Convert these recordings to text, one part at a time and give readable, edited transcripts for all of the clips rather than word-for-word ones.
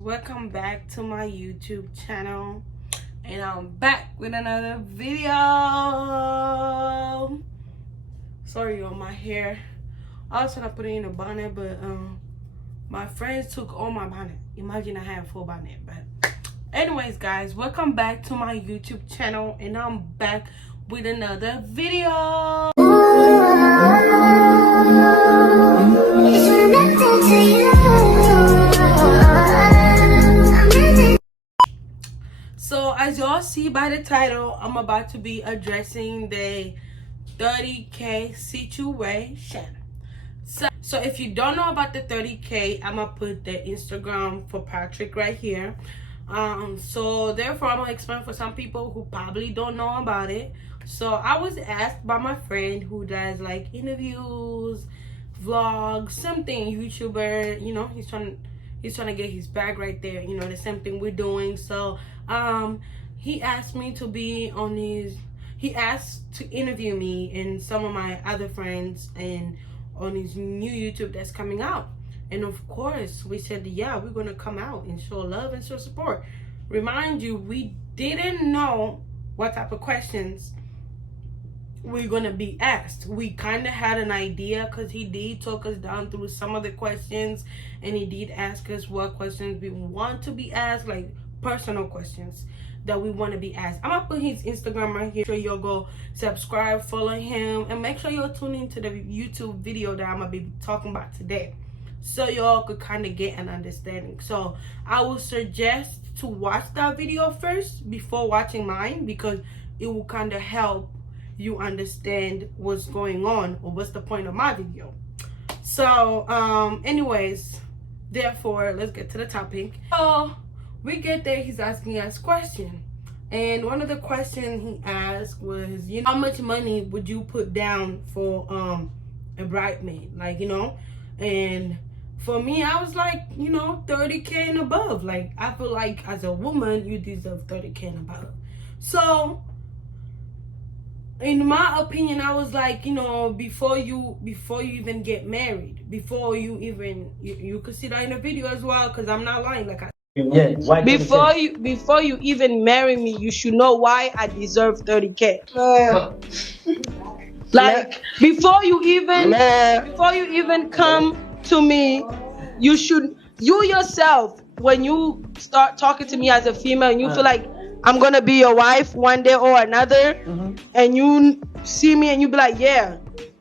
Welcome back to my YouTube channel, and I'm back with another video. Sorry on my hair. I was trying to put it in a bonnet, but my friends took all my bonnet. Imagine I had full bonnet. But anyways, guys, welcome back to my YouTube channel, and I'm back with another video. So as y'all see by the title, I'm about to be addressing the 30K situation. So if you don't know about the 30K, I'm gonna put the Instagram for Patrick right here. So therefore I'm gonna explain for some people who probably don't know about it. So I was asked by my friend who does like interviews, vlogs, something, YouTuber, you know, he's trying to get his bag right there, you know, the same thing we're doing. So he asked me to be on he asked to interview me and some of my other friends and on his new YouTube that's coming out. And of course we said, yeah, we're gonna come out and show love and show support. Remind you, we didn't know what type of questions we're gonna be asked. We kind of had an idea because he did talk us down through some of the questions, and he did ask us what questions we want to be asked, like personal questions that we want to be asked. I'm gonna put his Instagram right here. Make sure you'll go subscribe, follow him, and make sure you'll tune into the YouTube video that I'm gonna be talking about today, so y'all could kind of get an understanding. So I would suggest to watch that video first before watching mine, because it will kind of help you understand what's going on or what's the point of my video. So anyways, therefore let's get to the topic. So we get there, he's asking us question, and one of the questions he asked was, you know, how much money would you put down for a bridesmaid, like, you know? And for me, I was like, you know, 30K and above. Like, I feel like as a woman you deserve 30K and above. So in my opinion, I was like, you know, before you even get married, before you even you could see that in the video as well, because I'm not lying. Like, before you even marry me, you should know why I deserve 30K. Like, before you even come to me, you yourself, when you start talking to me as a female and you feel like I'm gonna be your wife one day or another, and you see me and you be like, yeah,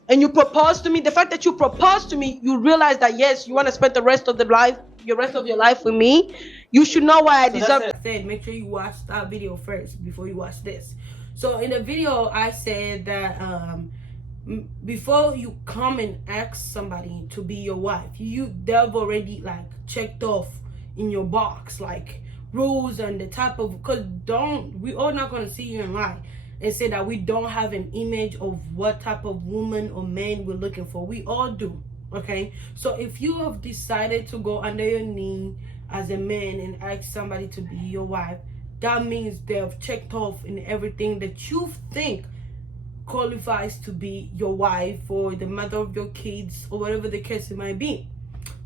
and you propose to me, the fact that you propose to me, you realize that yes, you want to spend the rest of your life with me, you should know why I deserve it. I said, make sure you watch that video first before you watch this. So in the video I said that before you come and ask somebody to be your wife, they've already like checked off in your box like rules and the type of, because we all not gonna see you and lie and say that we don't have an image of what type of woman or man we're looking for. We all do. Okay, so if you have decided to go under your knee as a man and ask somebody to be your wife, that means they've checked off in everything that you think qualifies to be your wife or the mother of your kids or whatever the case it might be.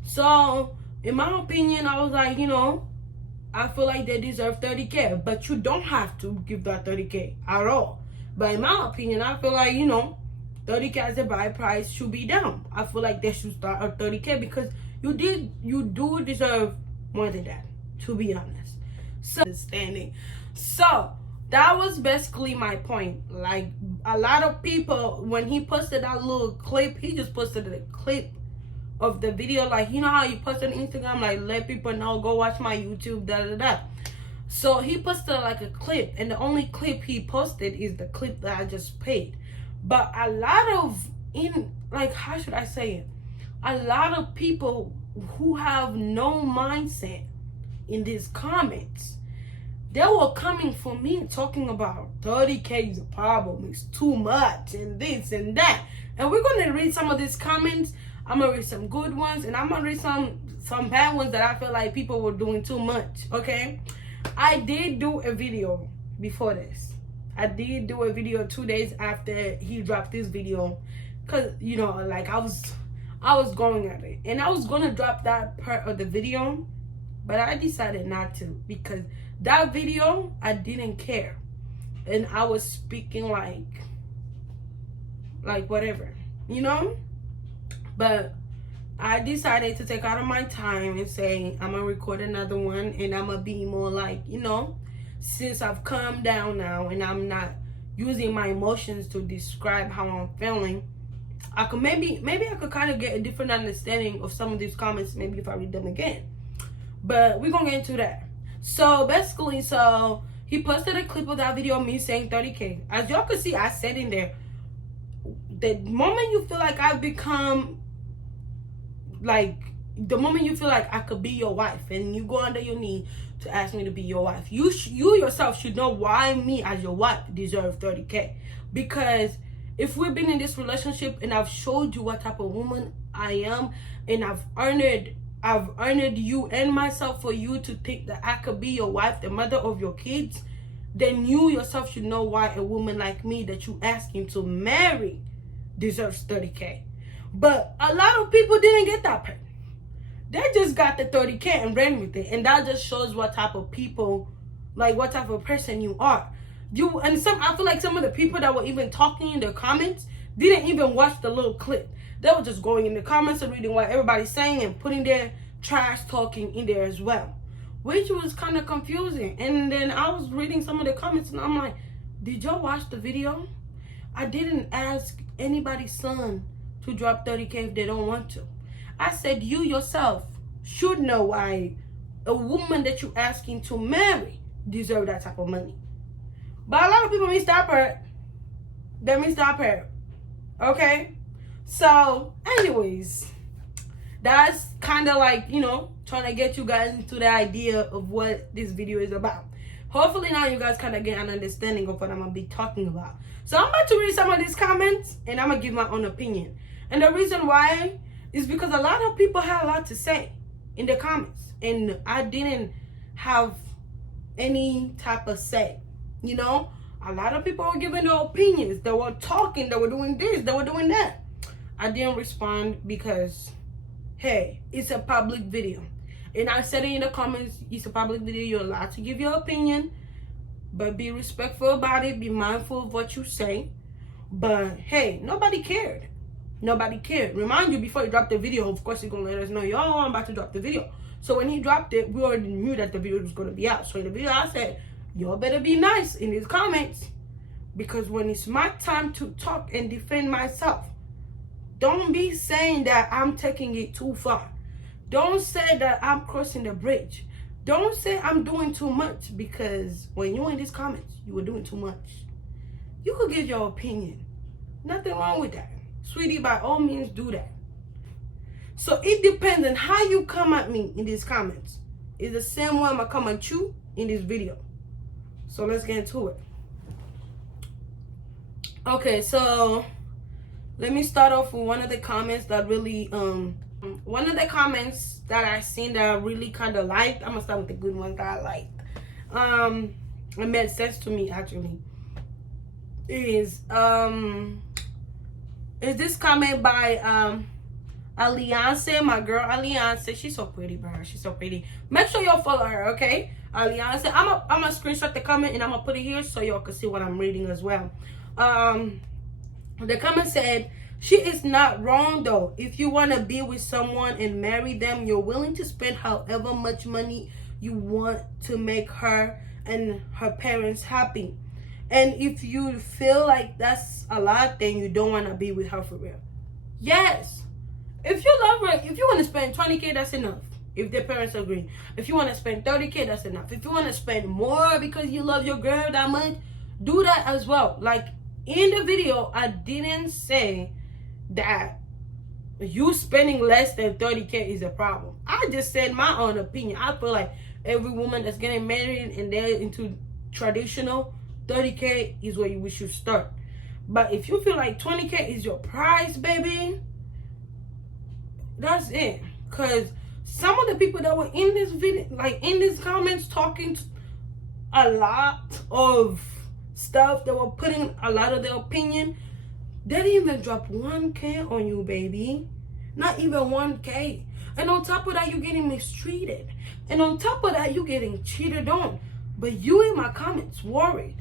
So in my opinion, I was like, you know, I feel like they deserve 30K, but you don't have to give that 30K at all. But in my opinion, I feel like, you know, 30K as a bride price should be down. I feel like they should start at 30K because you do deserve more than that, to be honest. So understanding. So that was basically my point. Like, a lot of people, when he posted that little clip, he just posted a clip of the video, like, you know how you post on Instagram, like, let people know, go watch my YouTube, da da da. So he posted like a clip, and the only clip he posted is the clip that I just played. But a lot of, how should I say it, a lot of people who have no mindset in these comments, they were coming for me talking about 30K is a problem, it's too much, and this and that. And we're gonna read some of these comments. I'm gonna read some good ones, and I'm gonna read some bad ones that I feel like people were doing too much. Okay, I did do a video before this. I did do a video 2 days after he dropped this video, because, you know, like, I was going at it, and I was gonna drop that part of the video But I decided not to, because that video, I didn't care. And I was speaking like whatever, you know? But I decided to take out of my time and say, I'm gonna record another one, and I'm gonna be more like, you know, since I've calmed down now and I'm not using my emotions to describe how I'm feeling, I could maybe I could kind of get a different understanding of some of these comments, maybe if I read them again. But we're gonna get into that. So basically, he posted a clip of that video of me saying 30K. As y'all can see, I said in there, the moment you feel like I've become, like, the moment you feel like I could be your wife and you go under your knee to ask me to be your wife, you yourself should know why me as your wife deserve 30K. Because if we've been in this relationship and I've showed you what type of woman I am, and I've honored you and myself for you to think that I could be your wife, the mother of your kids, then you yourself should know why a woman like me that you asking to marry deserves 30K. But a lot of people didn't get that part. They just got the 30K and ran with it. And that just shows what type of people, like what type of person you are. I feel like some of the people that were even talking in the comments didn't even watch the little clip. They were just going in the comments and reading what everybody's saying and putting their trash talking in there as well, which was kind of confusing. And then I was reading some of the comments and I'm like, did y'all watch the video? I didn't ask anybody's son to drop 30K if they don't want to. I said you yourself should know why a woman that you're asking to marry deserve that type of money. But a lot of people missed that part. They missed that part. Okay? So, anyways, that's kind of like, you know, trying to get you guys into the idea of what this video is about. Hopefully now you guys kind of get an understanding of what I'm going to be talking about. So I'm about to read some of these comments and I'm going to give my own opinion. And the reason why is because a lot of people had a lot to say in the comments. And I didn't have any type of say. You know, a lot of people were giving their opinions. They were talking. They were doing this. They were doing that. I didn't respond because, hey, it's a public video. And I said it in the comments, it's a public video. You're allowed to give your opinion. But be respectful about it. Be mindful of what you say. But, hey, nobody cared. Nobody cared. Remind you, before you drop the video, of course, you're going to let us know, yo, I'm about to drop the video. So when he dropped it, we already knew that the video was going to be out. So in the video, I said, y'all better be nice in these comments. Because when it's my time to talk and defend myself, don't be saying that I'm taking it too far. Don't say that I'm crossing the bridge. Don't say I'm doing too much, because when you're in these comments, you were doing too much. You could give your opinion. Nothing wrong with that. Sweetie, by all means, do that. So it depends on how you come at me in these comments. It's the same way I'm going to come at you in this video. So let's get into it. Okay, so let me start off with one of the comments that really, one of the comments that I seen that I really kind of liked. I'm going to start with the good ones that I liked. It made sense to me, actually. Is this comment by Alliance, my girl Alliance. She's so pretty, bro. She's so pretty. Make sure y'all follow her, okay? Alliance. I'm gonna screenshot the comment and I'm gonna put it here so y'all can see what I'm reading as well. The comment said, she is not wrong though. If you want to be with someone and marry them, you're willing to spend however much money you want to make her and her parents happy. And if you feel like that's a lot, then you don't want to be with her for real. Yes. If you love her, if you want to spend 20K, that's enough. If their parents agree. If you want to spend 30K, that's enough. If you want to spend more because you love your girl that much, do that as well. Like in the video, I didn't say that you spending less than 30K is a problem. I just said my own opinion. I feel like every woman that's getting married and they're into traditional, 30K is where we should start. But if you feel like 20K is your price, baby, that's it. Because some of the people that were in this video, like in these comments, talking a lot of stuff, they were putting a lot of their opinion, they didn't even drop 1K on you, baby. Not even 1K. And on top of that, you're getting mistreated. And on top of that, you're getting cheated on. But you in my comments worried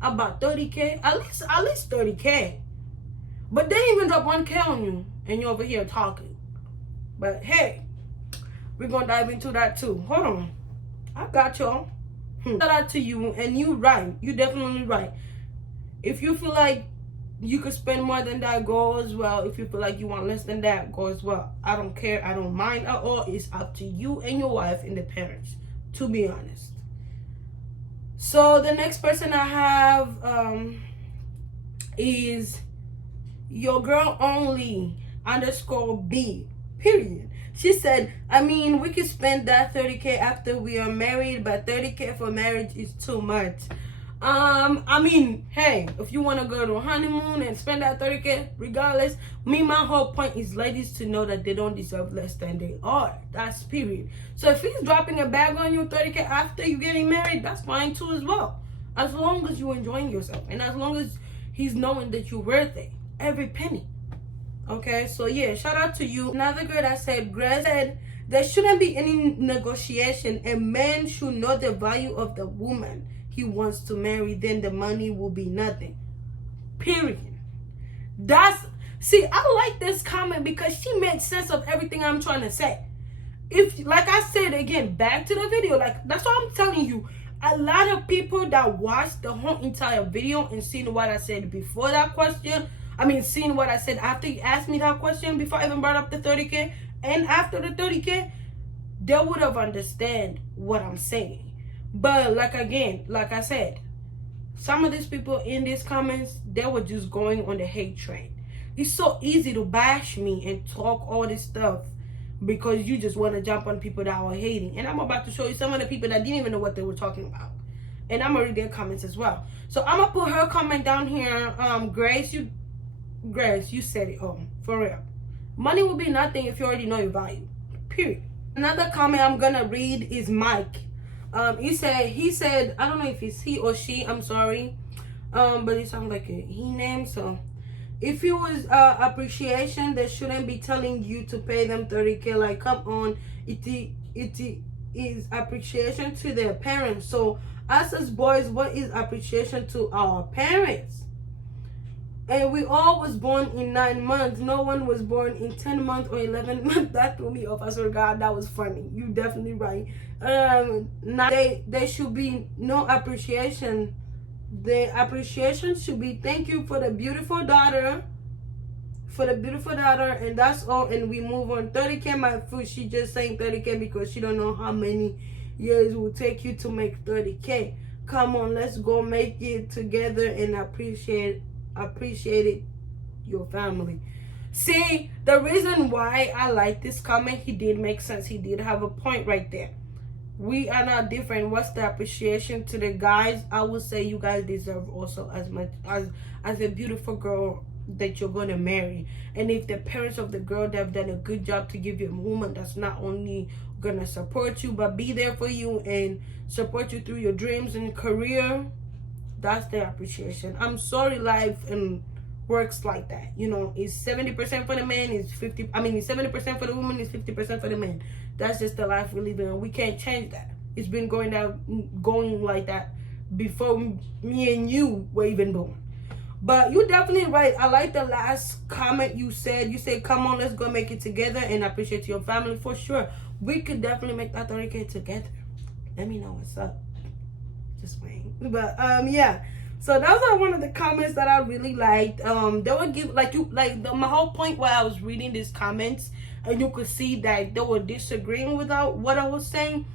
about 30K, at least 30K. But they didn't even drop 1K on you, and you're over here talking. But hey, we're gonna dive into that too. Hold on, I got y'all. Shout out to you, and you right. You definitely right. If you feel like you could spend more than that, go as well. If you feel like you want less than that, go as well. I don't care. I don't mind at all. It's up to you and your wife and the parents, to be honest. So the next person I have is your girl only _B period. She said, I mean, we could spend that 30K after we are married, but 30K for marriage is too much. I mean, hey, if you want to go to a honeymoon and spend that 30K, regardless, my whole point is ladies to know that they don't deserve less than they are. That's period. So if he's dropping a bag on you 30K after you getting married, that's fine too as well. As long as you're enjoying yourself and as long as he's knowing that you're worth it, every penny. Okay, so yeah, shout out to you. Another girl that said, Grace said, there shouldn't be any negotiation. A man should know the value of the woman he wants to marry, then the money will be nothing. Period. See, I like this comment because she made sense of everything I'm trying to say. If, like I said again, back to the video, like that's what I'm telling you. A lot of people that watched the whole entire video and seen what I said before that question, seeing what I said after you asked me that question, before I even brought up the 30K, and after the 30K, they would have understand what I'm saying. But like I said, some of these people in these comments, they were just going on the hate train. It's so easy to bash me and talk all this stuff because you just want to jump on people that are hating. And I'm about to show you some of the people that didn't even know what they were talking about. And I'm going to read their comments as well. So I'm going to put her comment down here. Grace, you said it. Oh, for real. Money will be nothing if you already know your value. Period. Another comment I'm going to read is Mike. He said, I don't know if it's he or she, I'm sorry. But it sounds like a he name. So if it was appreciation, they shouldn't be telling you to pay them 30K. Like, come on. It is appreciation to their parents. So us as boys, what is appreciation to our parents? And we all was born in 9 months. No one was born in 10 months or 11 months. That threw me off. I swear to God, that was funny. You definitely right. Now there should be no appreciation. The appreciation should be thank you for the beautiful daughter. And that's all. And we move on. 30K, my food. She just saying 30K because she don't know how many years it will take you to make 30K. Come on, let's go make it together and appreciate it, your family. See, the reason why I like this comment, he did make sense. He did have a point right there. We are not different. What's the appreciation to the guys? I would say you guys deserve also as much as a beautiful girl that you're going to marry. And if the parents of the girl that have done a good job to give you a woman that's not only going to support you but be there for you and support you through your dreams and career, that's the appreciation. I'm sorry, life and works like that. You know, it's 70% for the man, it's 70% for the woman, it's 50% for the man. That's just the life we live in. We can't change that. It's been going like that before me and you were even born. But you're definitely right. I like the last comment you said. You said, come on, let's go make it together and appreciate your family. For sure. We could definitely make that 30K together. Let me know what's up. Just waiting. But yeah. So those are one of the comments that I really liked. They would give my whole point while I was reading these comments, and you could see that they were disagreeing with what I was saying,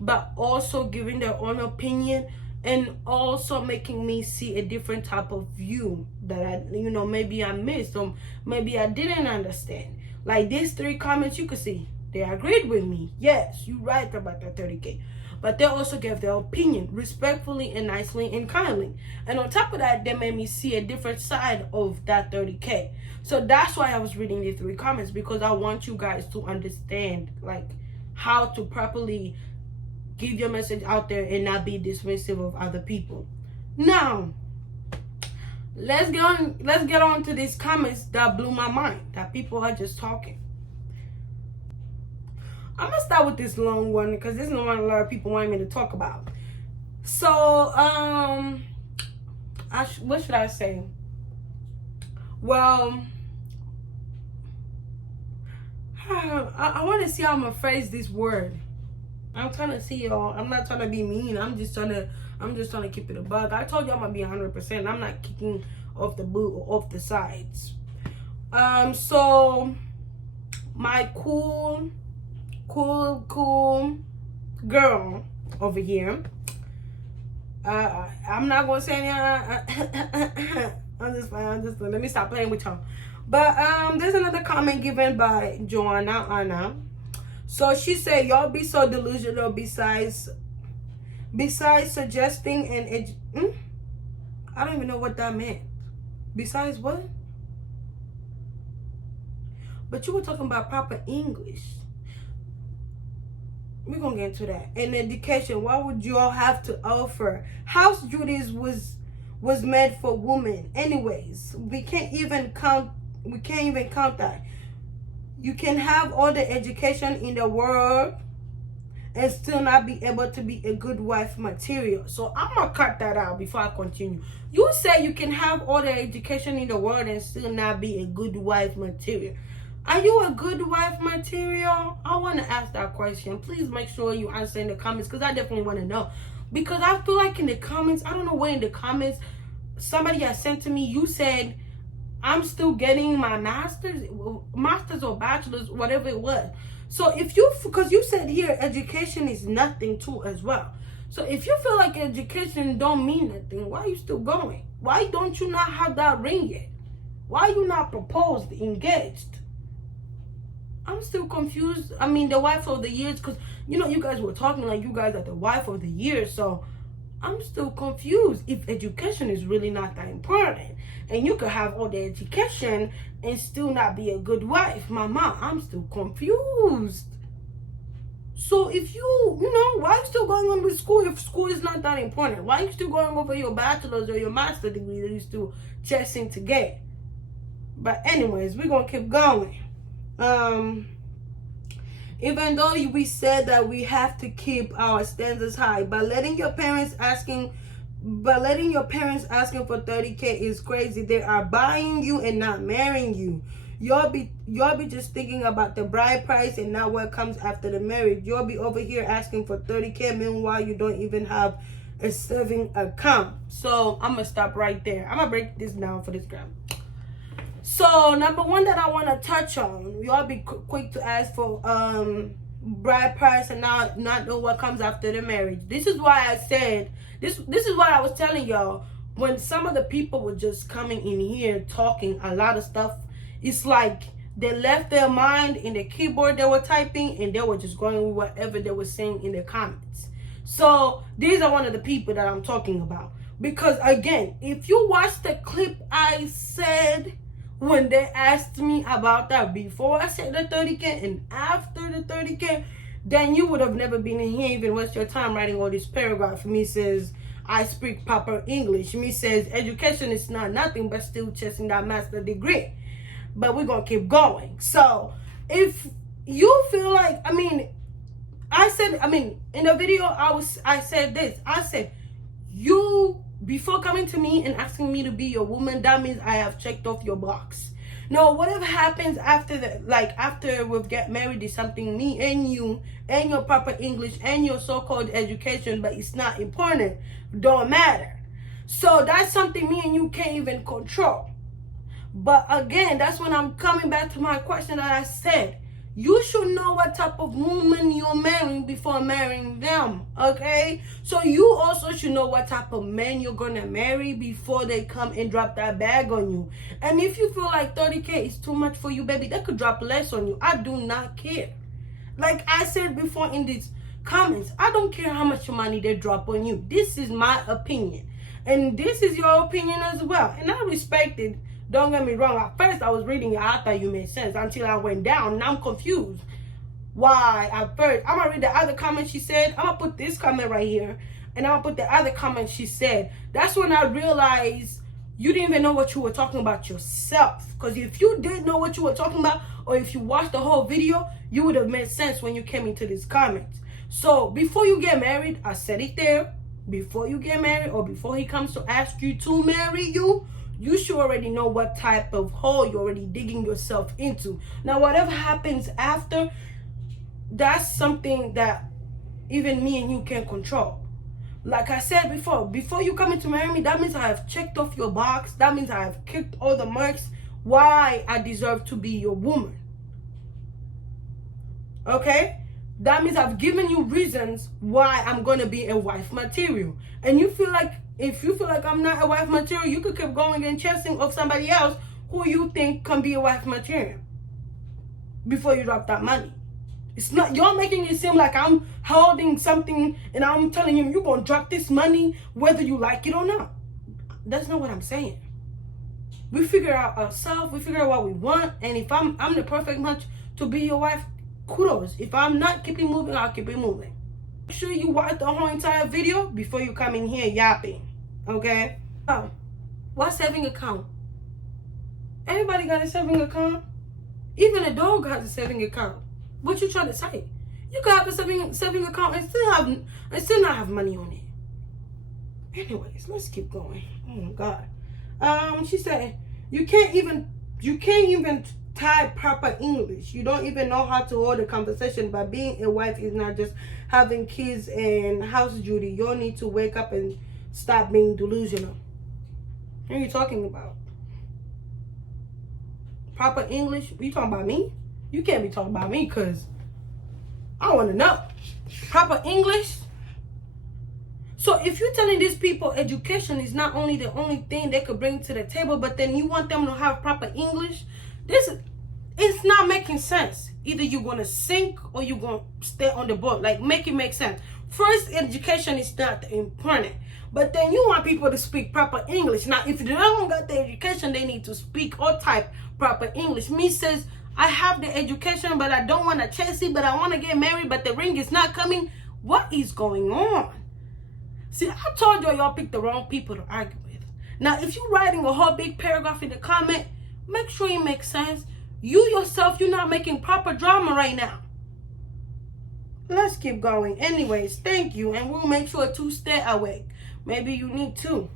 but also giving their own opinion and also making me see a different type of view that maybe I missed or maybe I didn't understand. Like these 3 comments, you could see they agreed with me. Yes, you're right about that 30K. But they also gave their opinion respectfully and nicely and kindly. And on top of that, they made me see a different side of that 30K. So that's why I was reading the 3 comments, because I want you guys to understand like how to properly give your message out there and not be dismissive of other people. Now, let's get on to these comments that blew my mind, that people are just talking. I'm gonna start with this long one because this is the one a lot of people want me to talk about. So, what should I say? Well, I want to see how I'm gonna phrase this word. I'm trying to see, y'all. I'm not trying to be mean. I'm just trying to keep it a bug. I told you I'm gonna be 100%. I'm not kicking off the boot or off the sides. So my cool girl over here. I'm not gonna say any. I'm just let me stop playing with y'all. But there's another comment given by Joanna Anna. So she said, y'all be so delusional besides suggesting and I don't even know what that meant. Besides what? But you were talking about proper English. We're gonna get into that. And education, what would you all have to offer? House duties was made for women. Anyways, we can't even count that. You can have all the education in the world and still not be able to be a good wife material. So I'm gonna cut that out before I continue. You say you can have all the education in the world and still not be a good wife material. Are you a good wife material? I want to ask that question. Please make sure you answer in the comments because I definitely want to know. Because I feel like in the comments, I don't know where in the comments, somebody has sent to me, you said, I'm still getting my master's or bachelor's, whatever it was. So if you, because you said here, education is nothing too as well. So if you feel like education don't mean nothing, why are you still going? Why don't you not have that ring yet? Why are you not proposed, engaged? I'm still confused. I mean, the wife of the years, because, you know, you guys were talking like you guys are the wife of the year. So I'm still confused if education is really not that important. And you could have all the education and still not be a good wife. Mama, I'm still confused. So if you know, why are you still going on with school if school is not that important? Why are you still going over your bachelor's or your master's degree that you're still chasing to get? But anyways, we're going to keep going. Even though we said that we have to keep our standards high, but letting your parents asking for 30K is crazy. They are buying you and not marrying you. Y'all be just thinking about the bride price and not what comes after the marriage. You'll be over here asking for 30K, meanwhile you don't even have a saving account. So I'm gonna stop right there. I'm gonna break this down for this gram. So number one that I want to touch on, y'all be quick to ask for bride price and not know what comes after the marriage. This is why I said this is what I was telling y'all when some of the people were just coming in here talking a lot of stuff. It's like they left their mind in the keyboard they were typing and they were just going with whatever they were saying in the comments. So these are one of the people that I'm talking about. Because again, if you watch the clip I said when they asked me about that before I said the 30K and after the 30K, then you would have never been in here even waste your time writing all this paragraph. Me says, I speak proper English. Me says, education is not nothing but still chasing that master degree. But we're going to keep going. So if you feel like, in the video, I said this. I said, you, before coming to me and asking me to be your woman, that means I have checked off your box. No, whatever happens after that, like after we get married is something me and you and your proper English and your so-called education, but it's not important. Don't matter. So that's something me and you can't even control. But again, that's when I'm coming back to my question that I said. You should know what type of woman you're marrying before marrying them, okay? So you also should know what type of men you're gonna marry before they come and drop that bag on you. And if you feel like 30K is too much for you, baby, they could drop less on you. I do not care. Like I said before in these comments, I don't care how much money they drop on you. This is my opinion. And this is your opinion as well. And I respect it. Don't get me wrong. At first, I was reading it. I thought you made sense until I went down. And I'm confused. Why? At first, I'm going to read the other comment she said. I'm going to put this comment right here. And I'm going to put the other comment she said. That's when I realized you didn't even know what you were talking about yourself. Because if you didn't know what you were talking about, or if you watched the whole video, you would have made sense when you came into these comments. So before you get married, I said it there, before you get married, or before he comes to ask you to marry you, you should already know what type of hole you're already digging yourself into. Now, whatever happens after, that's something that even me and you can't control. Like I said before you come in to marry me, that means I have checked off your box. That means I have kicked all the marks why I deserve to be your woman. Okay? That means I've given you reasons why I'm going to be a wife material. And you feel like, if you feel like I'm not a wife material, you could keep going and chasing of somebody else who you think can be a wife material before you drop that money. It's not, you're making it seem like I'm holding something and I'm telling you, you're going to drop this money whether you like it or not. That's not what I'm saying. We figure out ourselves, we figure out what we want, and if I'm the perfect match to be your wife, kudos. If I'm not, keep it moving, I'll keep it moving. Make sure you watch the whole entire video before you come in here yapping, okay? What's saving account? Everybody got a saving account. Even a dog has a saving account. What you trying to say? You can have a saving account and still not have money on it. Anyways, let's keep going. Oh my God. She said you can't even type proper English. You don't even know how to hold a conversation. But being a wife is not just having kids and house duty. You need to wake up and stop being delusional. What are you talking about? Proper English? Are you talking about me? You can't be talking about me because I want to know. Proper English? So if you're telling these people education is not only the only thing they could bring to the table, but then you want them to have proper English, it's not making sense. Either you're going to sink or you're going to stay on the boat. Like, make it make sense. First, education is not important. But then you want people to speak proper English. Now, if they don't got the education, they need to speak or type proper English. Me says, I have the education, but I don't want to chase it, but I want to get married, but the ring is not coming. What is going on? See, I told y'all picked the wrong people to argue with. Now, if you're writing a whole big paragraph in the comment, make sure it makes sense. You yourself, you're not making proper drama right now. Let's keep going. Anyways, thank you, and we'll make sure to stay awake. Maybe you need to.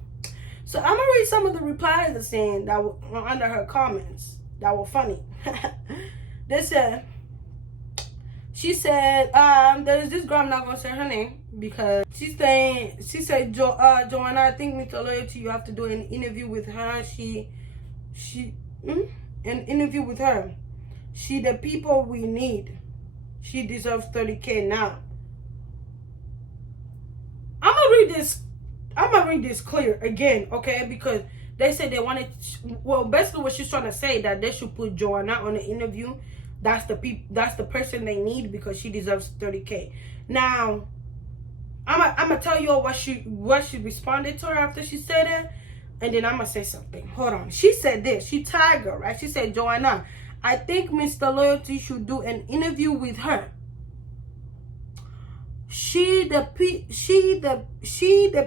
So I'm going to read some of the replies that saying that were under her comments that were funny. She said, there's this girl, I'm not going to say her name because she said, Joanna, I think Mr. Loyalty, you have to do an interview with her. An interview with her. She the people we need. She deserves 30K now. I'm gonna read this clear again, okay? Because they said they wanted, well, basically what she's trying to say that they should put Joanna on the interview. That's the person they need because she deserves 30K. Now, I'm gonna tell you all what she responded to her after she said it, and then I'm gonna say something. Hold on. She said this. She tagged her, right? She said, Joanna, I think Mr. Loyalty should do an interview with her. She the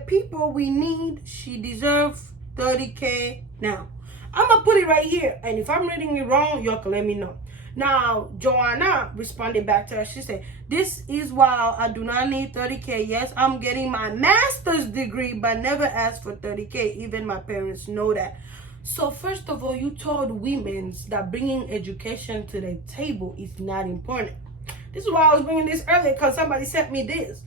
people we need. She deserves 30K now. I'm gonna put it right here, and if I'm reading it wrong, y'all can let me know. Now, Joanna responded back to her. She said, this is why I do not need 30K. Yes, I'm getting my master's degree, but never asked for 30K. Even my parents know that. So first of all, you told women that bringing education to the table is not important. This is why I was bringing this earlier, because somebody sent me this.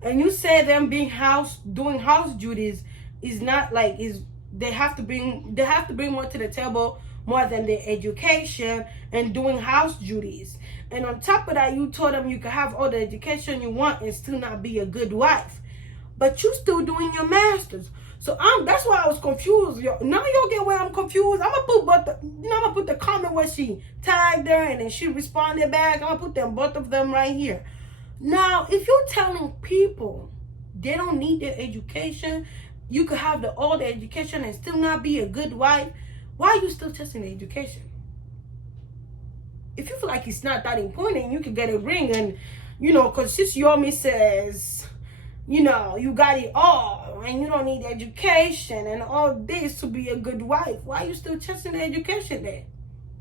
And you said them doing house duties is not like, they have to bring more to the table, more than their education and doing house duties. And on top of that, you told them you could have all the education you want and still not be a good wife. But you still doing your master's. So that's why I was confused. Now y'all get where I'm confused. I'm gonna put the comment where she tagged her and then she responded back. I'm gonna put them both of them right here. Now, if you're telling people they don't need their education, you could have all the education and still not be a good wife, why are you still testing the education? If you feel like it's not that important, you can get a ring and, because since your missus, you know, you got it all and you don't need education and all this to be a good wife. Why are you still chasing the education then?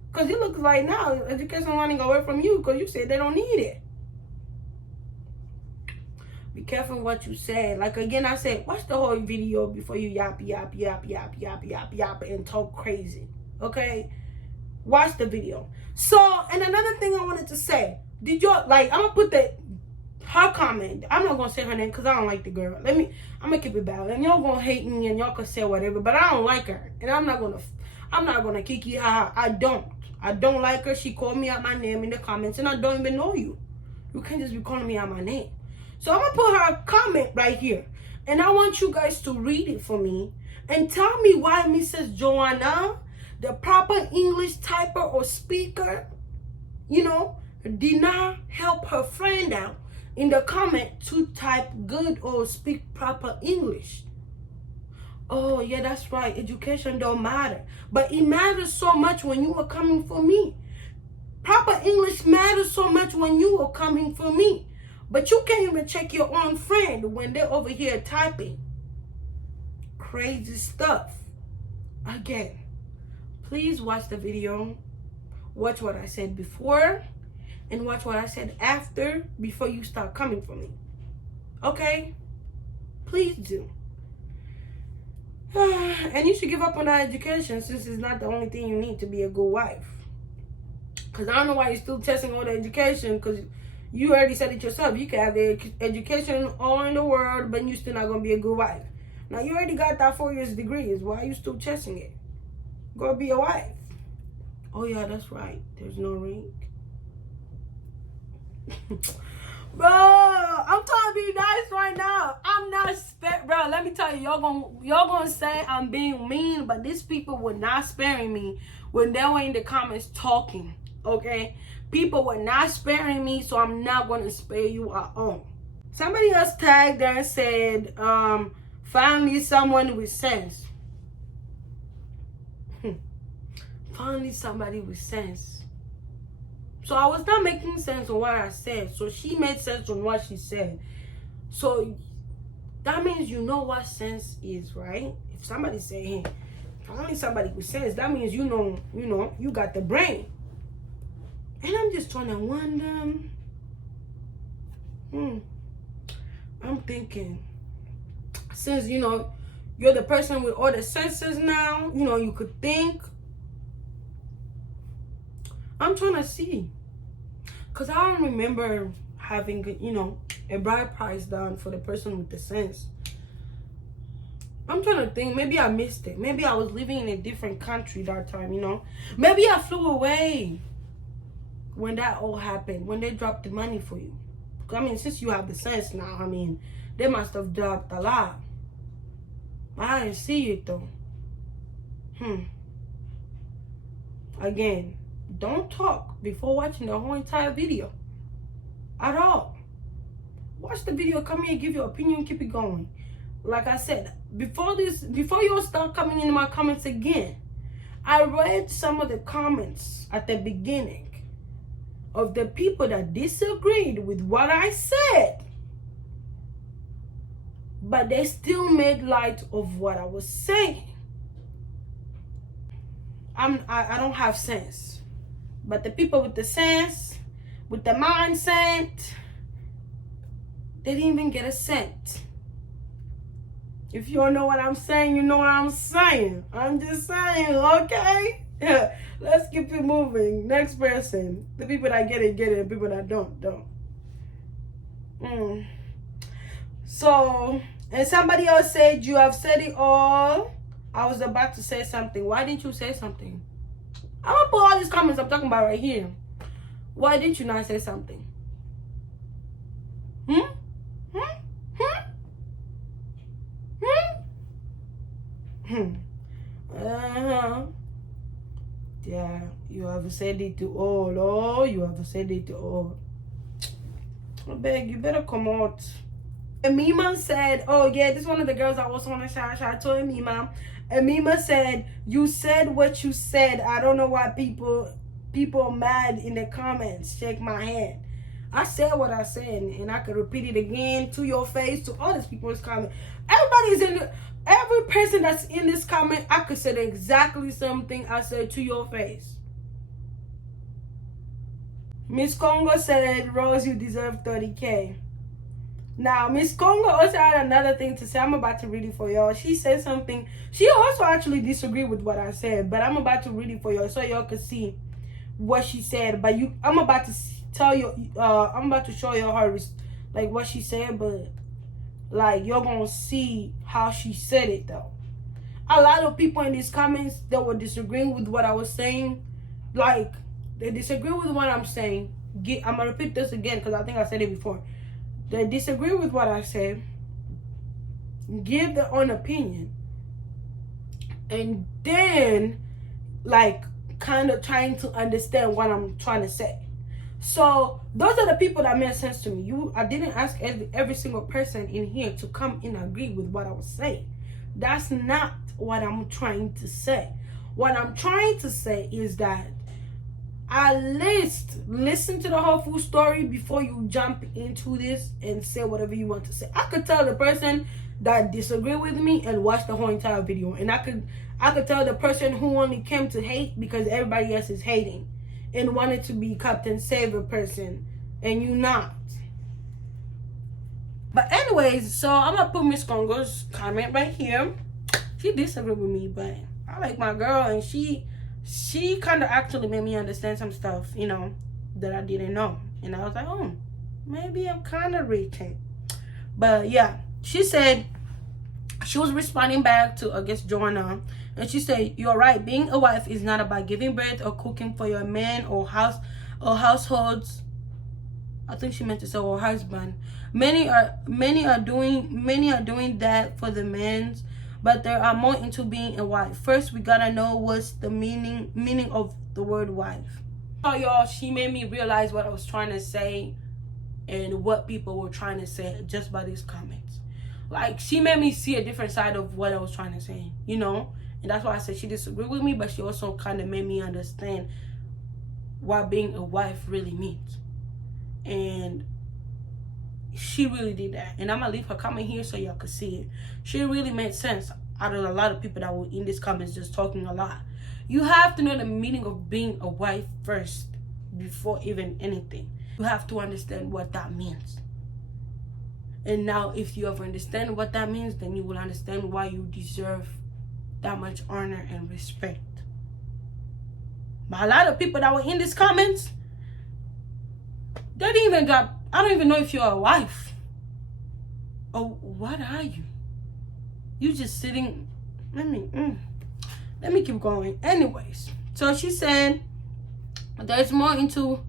Because it looks like now education running away from you because you said they don't need it. Be careful what you say. Like again, I said, watch the whole video before you yap and talk crazy. Okay? Watch the video. So, and another thing I wanted to say, did you like? I'm gonna put her comment. I'm not gonna say her name because I don't like the girl. I'm gonna keep it balanced. And y'all gonna hate me and y'all can say whatever, but I don't like her, and I'm not gonna kiki her. I don't like her. She called me out my name in the comments, and I don't even know you. You can't just be calling me out my name. So I'm gonna put her comment right here, and I want you guys to read it for me and tell me why Mrs. Joanna, the proper English typer or speaker, you know, did not help her friend out in the comment to type good or speak proper English. Oh yeah, that's right. Education don't matter, but it matters so much when you are coming for me. Proper English matters so much when you are coming for me. But you can't even check your own friend when they're over here typing crazy stuff. Again, please watch the video. Watch what I said before and watch what I said after before you start coming for me. Okay? Please do. And you should give up on that education since it's not the only thing you need to be a good wife. Because I don't know why you're still testing all the education, because you already said it yourself. You can have the education all in the world, but you're still not going to be a good wife. Now, you already got that 4 years degree. Why are you still chasing it? Go be a wife. Oh, yeah, that's right. There's no ring. Bro, I'm trying to be nice right now. I'm not bro, let me tell you, y'all gonna say I'm being mean, but these people were not sparing me when they were in the comments talking. Okay? People were not sparing me, so I'm not going to spare you at all. Somebody else tagged there and said, finally someone with sense. Finally somebody with sense. So I was not making sense on what I said. So she made sense on what she said. So that means you know what sense is, right? If somebody say, hey, finally somebody with sense, that means you know, you got the brain. And I'm just trying to wonder, I'm thinking, since, you're the person with all the senses now, you could think. I'm trying to see. Because I don't remember having, a bride price down for the person with the sense. I'm trying to think. Maybe I missed it. Maybe I was living in a different country that time, Maybe I flew away when that all happened, when they dropped the money for you. I mean, since you have the sense now, they must have dropped a lot. I didn't see it though. Again, don't talk before watching the whole entire video. At all. Watch the video, come here, give your opinion, keep it going. Like I said, before you all start coming into my comments again, I read some of the comments at the beginning of the people that disagreed with what I said, but they still made light of what I was saying. I don't have sense, but the people with the sense, with the mindset, they didn't even get a cent. If you don't know what I'm saying, you know what I'm saying. I'm just saying, okay? Let's keep it moving. Next person. The people that get it. The people that don't. So, and somebody else said, you have said it all. I was about to say something. Why didn't you say something? I'm going to put all these comments I'm talking about right here. Why didn't you not say something? Yeah, you have said it to all. Oh, you have said it to all. I beg, you better come out. And Mima said, oh yeah, this is one of the girls I was on the shout. I told Mima. And Mima said, you said what you said. I don't know why people mad in the comments. Shake my hand. I said what I said, and I could repeat it again to your face, to all these people's comment. Everybody's in the, every person that's in this comment, I could say exactly something I said to your face. Miss Congo said, Rose, you deserve 30K. Now, Miss Congo also had another thing to say. I'm about to read it for y'all. She said something. She also actually disagreed with what I said, but I'm about to read it for y'all so y'all can see what she said. But I'm about to tell you, I'm about to show you her, like, what she said, but, like, you're gonna see how she said it, though. A lot of people in these comments that were disagreeing with what I was saying, like, they disagree with what I'm saying. I'm gonna repeat this again because I think I said it before. They disagree with what I said, give their own opinion, and then, like, kind of trying to understand what I'm trying to say. So those are the people that made sense to me. I didn't ask every single person in here to come and agree with what I was saying. That's not what I'm trying to say. What I'm trying to say is that at least listen to the whole full story before you jump into this and say whatever you want to say. I could tell the person that disagree with me and watch the whole entire video, and I could tell the person who only came to hate because everybody else is hating and wanted to be Captain Saver person, and you not. But anyways, so I'm gonna put Miss Congo's comment right here. She disagreed with me, but I like my girl, and she kind of actually made me understand some stuff, you know, that I didn't know. And I was like, oh, maybe I'm kind of reaching. But yeah, she said, she was responding back to, I guess, Joanna. And she said, you're right. Being a wife is not about giving birth or cooking for your man or households. I think she meant to say, or husband. Many are doing that for the men's, but there are more into being a wife. First, we gotta know what's the meaning of the word wife. So y'all, she made me realize what I was trying to say and what people were trying to say just by these comments. Like, she made me see a different side of what I was trying to say, you know? And that's why I said she disagreed with me, but she also kind of made me understand what being a wife really means. And she really did that. And I'm gonna leave her comment here so y'all can see it. She really made sense out of a lot of people that were in these comments just talking a lot. You have to know the meaning of being a wife first before even anything. You have to understand what that means. And now if you ever understand what that means, then you will understand why you deserve that much honor and respect. But a lot of people that were in these comments, they didn't even drop, I don't even know if you're a wife. Oh, what are you? You just sitting, let me keep going. Anyways, so she said, there's more into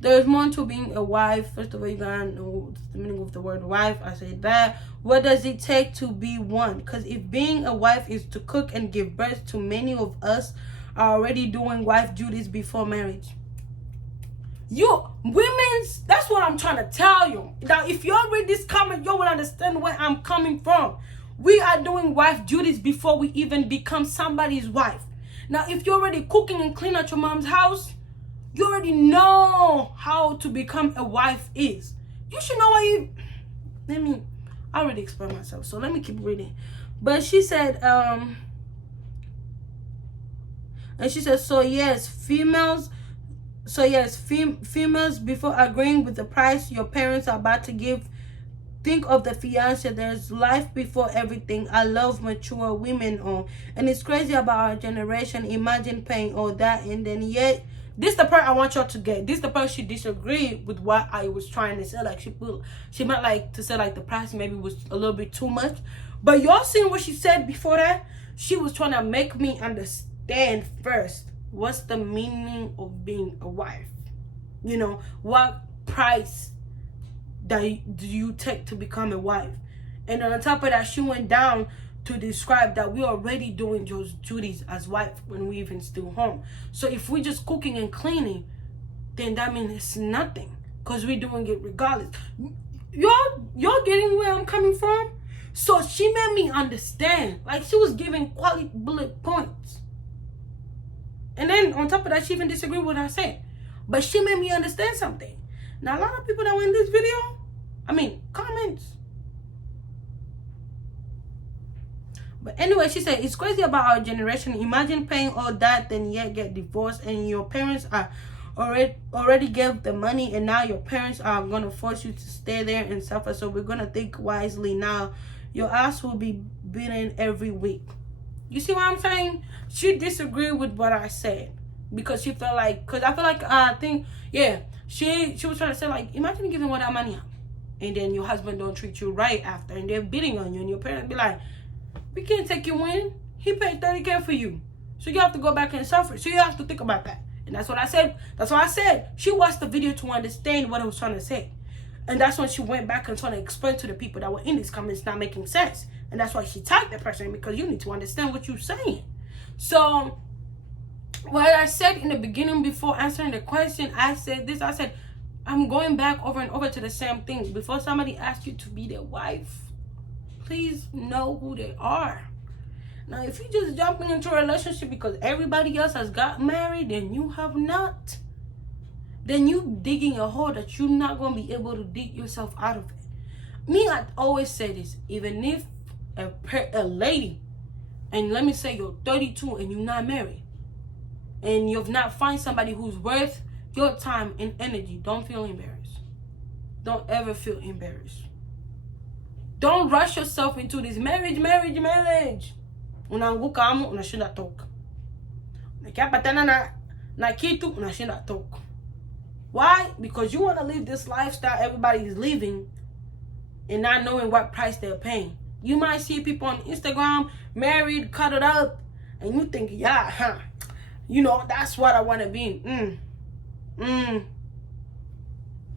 being a wife. First of all, you gotta know the meaning of the word wife. I said that. What does it take to be one? Because if being a wife is to cook and give birth, to many of us are already doing wife duties before marriage. That's what I'm trying to tell you. Now, if you all read this comment, you will understand where I'm coming from. We are doing wife duties before we even become somebody's wife. Now, if you're already cooking and cleaning at your mom's house, you already know how to become a wife is. You should know why I already explained myself, so let me keep reading. But she said, and she said, females, before agreeing with the price your parents are about to give, think of the fiancé. There's life before everything. I love mature women, and it's crazy about our generation. Imagine paying all that, and then yet, this the part I want y'all to get. This the part she disagreed with what I was trying to say. Like, she meant like to say like the price maybe was a little bit too much. But y'all seen what she said before that? She was trying to make me understand first what's the meaning of being a wife. You know, what price do you take to become a wife? And on top of that, she went down to describe that we're already doing those duties as wife when we even still home. So if we're just cooking and cleaning, then that means it's nothing, because we're doing it regardless. Y'all getting where I'm coming from? So she made me understand. Like, she was giving quality bullet points. And then on top of that, she even disagreed with what I said. But she made me understand something. Now, a lot of people that were in this video, comments. But anyway, she said, it's crazy about our generation. Imagine paying all that, then yet get divorced, and your parents are already gave the money, and now your parents are going to force you to stay there and suffer. So we're going to think wisely now. Your ass will be beaten every week. You see what I'm saying? She disagreed with what I said because she felt like, because I feel like, she was trying to say, like, imagine giving all that money up and then your husband don't treat you right after, and they're beating on you, and your parents be like, we can't take you in. He paid $30,000 for you, so you have to go back and suffer. So you have to think about that. And that's what I said. That's why I said she watched the video to understand what I was trying to say. And that's when she went back and tried to explain to the people that were in these comments not making sense. And that's why she tagged the person, because you need to understand what you're saying. So what I said in the beginning before answering the question, I said this. I said, I'm going back over and over to the same thing. Before somebody asks you to be their wife, please know who they are. Now, if you just jumping into a relationship because everybody else has got married and you have not, then you digging a hole that you're not going to be able to dig yourself out of it. Me, I always say this. Even if a lady, and let me say you're 32 and you're not married, and you've not found somebody who's worth your time and energy, don't feel embarrassed. Don't ever feel embarrassed. Don't rush yourself into this marriage. Unaanguka amu, unashinda toka. Unakiapatana na kitu, unashinda toka. Why? Because you want to live this lifestyle everybody is living and not knowing what price they're paying. You might see people on Instagram, married, cuddled up, and you think, that's what I want to be.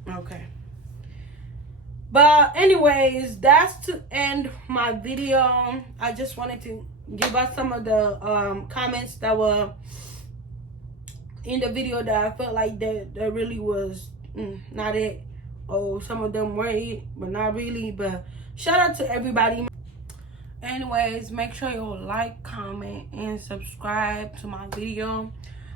Okay. But anyways, that's to end my video. I just wanted to give us some of the comments that were in the video that I felt like that really was not it. Or some of them were it, but not really. But shout out to everybody. Anyways, make sure you like, comment, and subscribe to my video.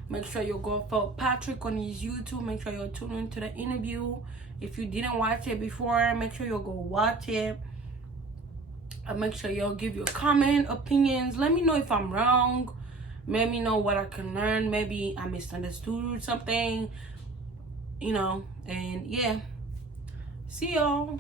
Make sure you go for Patrick on his YouTube. Make sure you tune into the interview. If you didn't watch it before, make sure you go watch it. And make sure you'll give your comment, opinions. Let me know if I'm wrong. Let me know what I can learn. Maybe I misunderstood something. And yeah. See y'all.